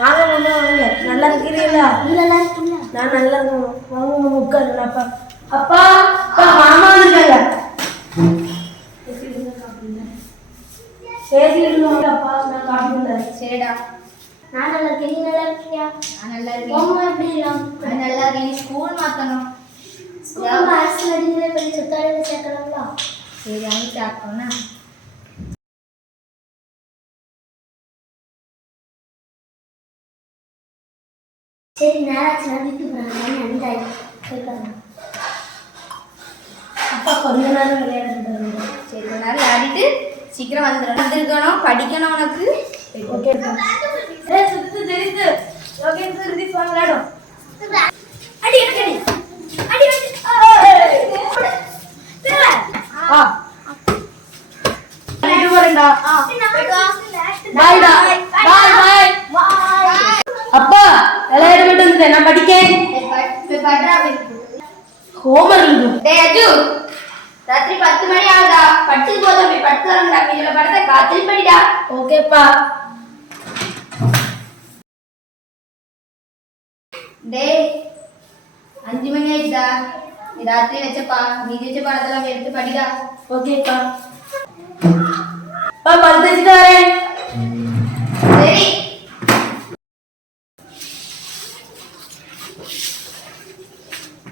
வாங்க மாமா வாங்க. நல்லா இருக்கிறீங்களா? நல்லா இருக்கீங்களா? நான் நல்லா இருக்கேன். வாங்க மாமா உட்காருங்க. அப்பா அப்பா அப்பா மாமா வந்துட்டாங்க. சரி அப்பா நான் காப்பி பண்ணுறேன். சரிடா. நான் நல்லா இருக்கேன். நீ நல்லா இருக்கியா? நான் நல்லா இருக்கேன். மாமா எப்படி இருக்கான்? நான் நல்லா இருக்கேன். ஸ்கூல் மாற்றணும். ஸ்கூல் அரசு நடிகரை பள்ளி சுத்தாடியில் சேர்க்கலாங்களா? சரி அங்கே சேர்க்கணும்னா சரி நேராச்சு வீட்டுக்கு போகிறாங்க. அப்பா கொஞ்ச நேரம் விளையாடுறது. சரி கொஞ்ச நேரம் விளையாடிட்டு சீக்கிரம் வந்துருக்கணும். படிக்கணும் உனக்கு. ஓகே சுத்து தெரியுது. ஓகே திருப்பி போன் விளையாடும். அடி அடி அடி அப்பா விளையாட விட்டு நான் படிக்கேன். ராத்திரி 10 மணி ஆகுதா? பட்டு போதும் பட்டு வரண்டா. வீட்டுல படத்தை காத்தில் படிடா. ஓகேப்பா. டேய் 5 மணி ஆயிடுதா? நீ ராத்திரி வச்சப்பா மீதி வச்ச படத்தெல்லாம் எடுத்து படிடா. ஓகேப்பா. பா பல் தேய்ச்சிட்டு வரேன். சரி.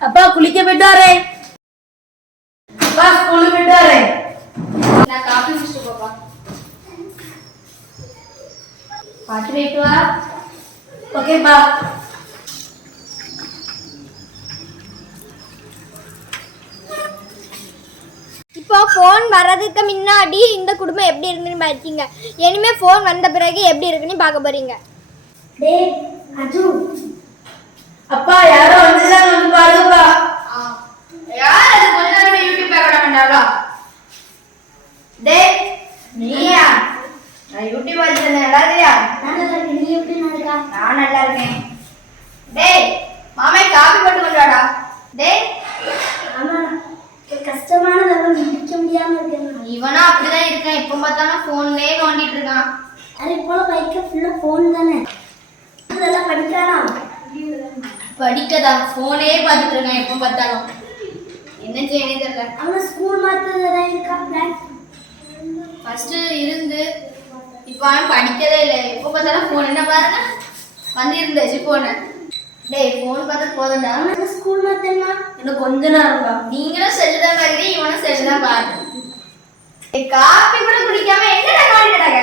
அப்பா குளிக்க போயிட்டு வரேன். அப்பா ஸ்கூலுக்கு போயிட்டு வரேன். நான் காஃபி குடிச்சிட்டு போப்பா. பாட்டு போயிட்டு வா. ஓகேப்பா. இப்போ ஃபோன் வர்றதுக்கு முன்னாடி இந்த குடும்பம் எப்படி இருக்குன்னு பார்த்தீங்க. இனிமே ஃபோன் வந்த பிறகு எப்படி இருக்குன்னு பார்க்க போறீங்க. டேய் அஜு. அப்பா யாரோ வந்துட்டாங்க வந்து பாருங்கப்பா. யார் அது கொஞ்ச நேரம் யூடியூப் பார்க்க வேண்டாம்டா. டேய் நீயா? நான் யூடியூப் பார்த்துட்டேன். நல்லா இருக்கியா? நான் நல்லா இருக்கேன். நீ எப்படி இருக்கா? நான் நல்லா இருக்கேன். டேய் மாமே காபி போட்டு கொண்டு வாடா. டேய் ஆமா கஷ்டமான லெவல் முடிக்க முடியாம இருக்கேன். இவனா அப்படிதான் இருக்கான். எப்போ பார்த்தாலும் ஃபோன்லயே நோண்டிட்டு இருக்கான். அது போல பைக்க ஃபுல்லா ஃபோன் தானே. இதெல்லாம் படிக்கிறானா? படிக்கதா ஃபோனே பார்த்துட்டு இருக்கான் எப்போ பார்த்தாலும். என்ன செய்யணும் தெரியல. அவன் ஸ்கூல் மாத்தறதா இருக்கா பிளான்? ஃபர்ஸ்ட் இருந்து இப்போ அவன் படிக்கவே இல்லை. எப்போ பார்த்தாலும் ஃபோன். என்ன பாருங்க வந்து இருந்துச்சு ஃபோனு. டேய் ஃபோன் பார்த்தா போதும்டா. அவன் ஸ்கூல் மாத்தனா இன்னும் கொஞ்ச நேரம்டா. நீங்களும் செல்லு தான் பார்க்குறீங்க. இவனும் செல்லு தான் பாருங்க. காப்பி கூட குடிக்காம என்னடா நோண்டிட்டாங்க?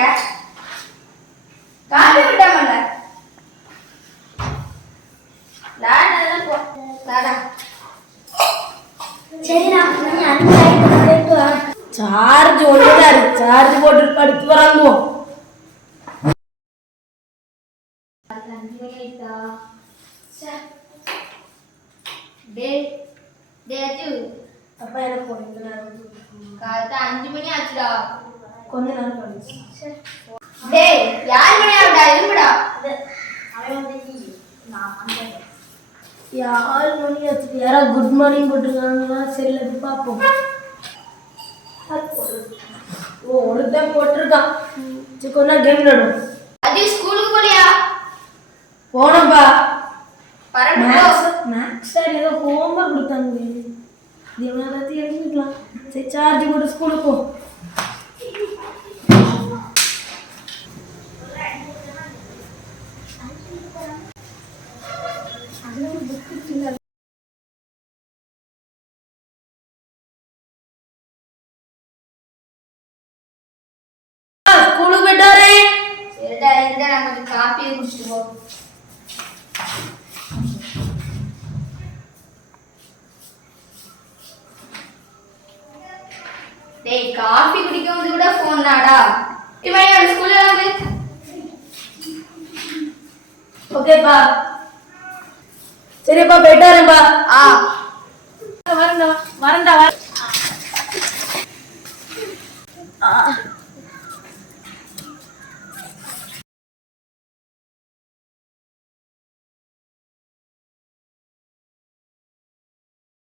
காப்பி விட்டாமல சரிடா நீ அன்னைக்கு போயிட்டு வா. சார்ஜ் ஒழுங்கா இருக்கு. சார்ஜ் போட்டு படுத்து வராங்க. அப்பா எனக்கு கொஞ்ச நேரம் காலையில 5 மணி ஆச்சுடா. கொஞ்ச நேரம் படிச்சு. டேய் 7 மணி ஆகுடா. இருமுடா. யாரு மணி ஆச்சு? யாரோ குட் மார்னிங் போட்டிருக்காங்களா? சரி அது பார்ப்போம். ஓ ஒருத்தன் போட்டிருக்கான். சரி கொஞ்ச நேரம் கேம் விளையாடும். அது ஸ்கூலுக்கு போலியா? போனப்பா. பரவாயில்ல. மேக்ஸ் சார் ஏதோ ஹோம்ஒர்க் கொடுத்தாங்க. இது எவ்வளோ பற்றி எழுதிக்கலாம். சரி சார்ஜ் போட்டு ஸ்கூலுக்கு போ. ஸ்கூலுக்கு போயிட்டு வரேன். சரிடா இருடா நான் கொஞ்சம் காப்பியை குடிச்சிட்டு போ. டேய் காபி குடிக்கும்போது கூட ஃபோன் தாடா. இவன் ஸ்கூல்ல வந்து ஓகேப்பா. சரிப்பா போயிட்டு வரேன்ப்பா. வரேன்டா வரேன்டா.